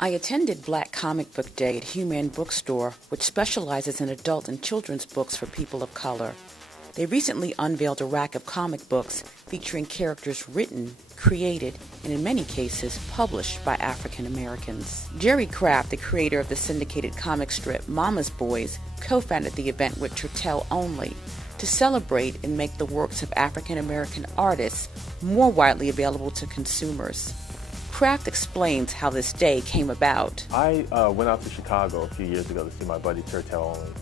I attended Black Comic Book Day at Hue-Man bookstore, which specializes in adult and children's books for people of color. They recently unveiled a rack of comic books featuring characters written, created, and in many cases published by African Americans. Jerry Craft, the creator of the syndicated comic strip Mama's Boyz, co-founded the event with Turtel Onli to celebrate and make the works of African American artists more widely available to consumers. Craft explains how this day came about. I went out to Chicago a few years ago to see my buddy Turtel Onli,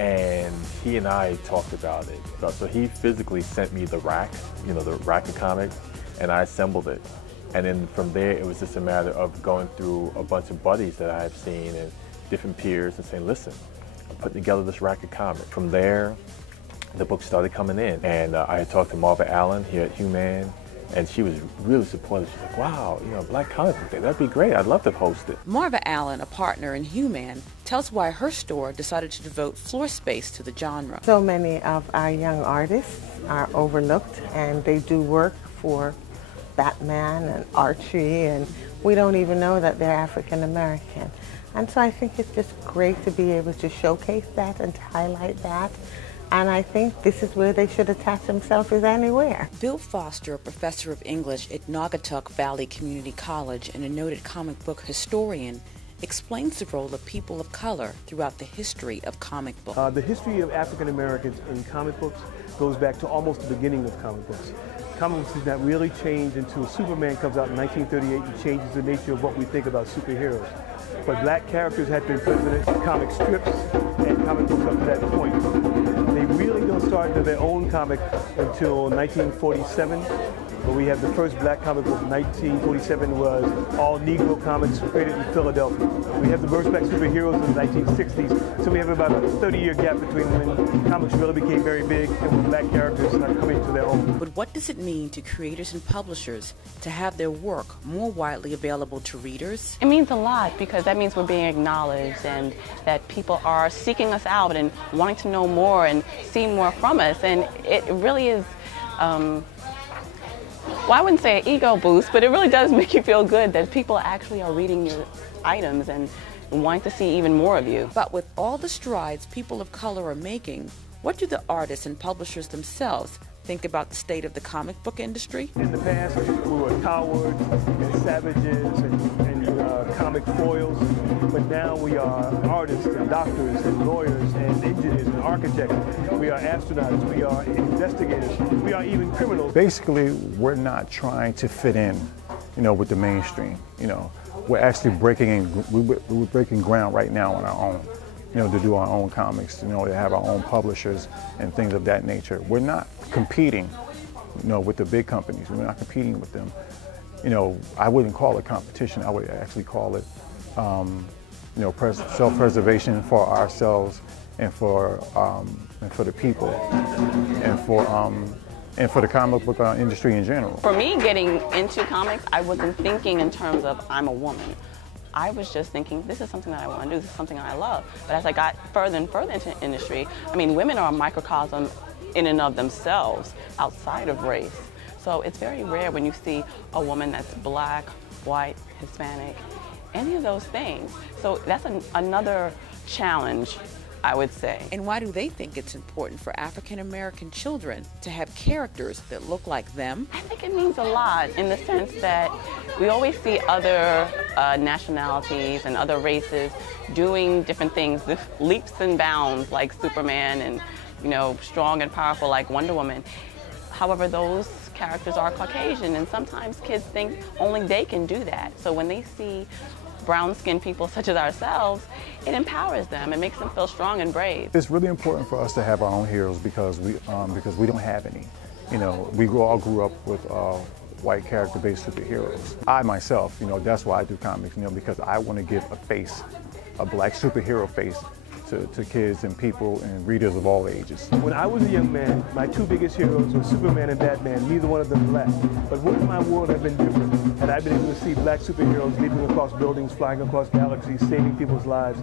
and he and I talked about it. So he physically sent me the rack, the rack of comics, and I assembled it. And then from there, it was just a matter of going through a bunch of buddies that I have seen and different peers and saying, listen, I'm putting together this rack of comics. From there, the books started coming in. And I had talked to Marva Allen here at Hue-Man, and she was really supportive. She's like, wow, Black Comic Book Day, that'd be great. I'd love to host it. Marva Allen, a partner in Hue-Man, tells why her store decided to devote floor space to the genre. So many of our young artists are overlooked, and they do work for Batman and Archie, and we don't even know that they're African American. And so I think it's just great to be able to showcase that and to highlight that. And I think this is where they should attach themselves, is anywhere. Bill Foster, a professor of English at Naugatuck Valley Community College and a noted comic book historian, explains the role of people of color throughout the history of comic books. The history of African Americans in comic books goes back to almost the beginning of comic books. Comic books did not really change until Superman comes out in 1938 and changes the nature of what we think about superheroes. But black characters had been present in comic strips and comic books up to that point. They really don't start into their own comic until 1947. But we have the first black comic book in 1947 was All-Negro comics created in Philadelphia. We have the first black superheroes in the 1960s. So we have about a 30-year gap between when comics really became very big and when black characters started coming to their own. But what does it mean to creators and publishers to have their work more widely available to readers? It means a lot, because that means we're being acknowledged and that people are seeking us out and wanting to know more and see more from us. And it really is, well, I wouldn't say an ego boost, but it really does make you feel good that people actually are reading your items and wanting to see even more of you. But with all the strides people of color are making, what do the artists and publishers themselves think about the state of the comic book industry? In the past, we were cowards and savages and comic foils, but now we are artists and doctors and lawyers and engineers and architects. We are astronauts, we are investigators, we are even criminals. Basically, we're not trying to fit in, with the mainstream. We're actually we're breaking ground right now on our own. To do our own comics, to have our own publishers and things of that nature. We're not competing, with the big companies. We're not competing with them. I wouldn't call it competition. I would actually call it, self-preservation for ourselves and for the people and for the comic book industry in general. For me, getting into comics, I wasn't thinking in terms of I'm a woman. I was just thinking, this is something that I want to do, this is something that I love. But as I got further and further into the industry, women are a microcosm in and of themselves, outside of race. So it's very rare when you see a woman that's black, white, Hispanic, any of those things. So that's another challenge, I would say. And why do they think it's important for African American children to have characters that look like them? I think it means a lot in the sense that we always see other nationalities and other races doing different things, leaps and bounds like Superman and, strong and powerful like Wonder Woman. However, those characters are Caucasian, and sometimes kids think only they can do that. So when they see brown-skinned people such as ourselves, it empowers them. It makes them feel strong and brave. It's really important for us to have our own heroes because we don't have any. We all grew up with white character-based superheroes. I myself, that's why I do comics, because I want to give a black superhero face to kids and people and readers of all ages. When I was a young man, my two biggest heroes were Superman and Batman, neither one of them black. But what if my world had been different? Had I been able to see black superheroes leaping across buildings, flying across galaxies, saving people's lives?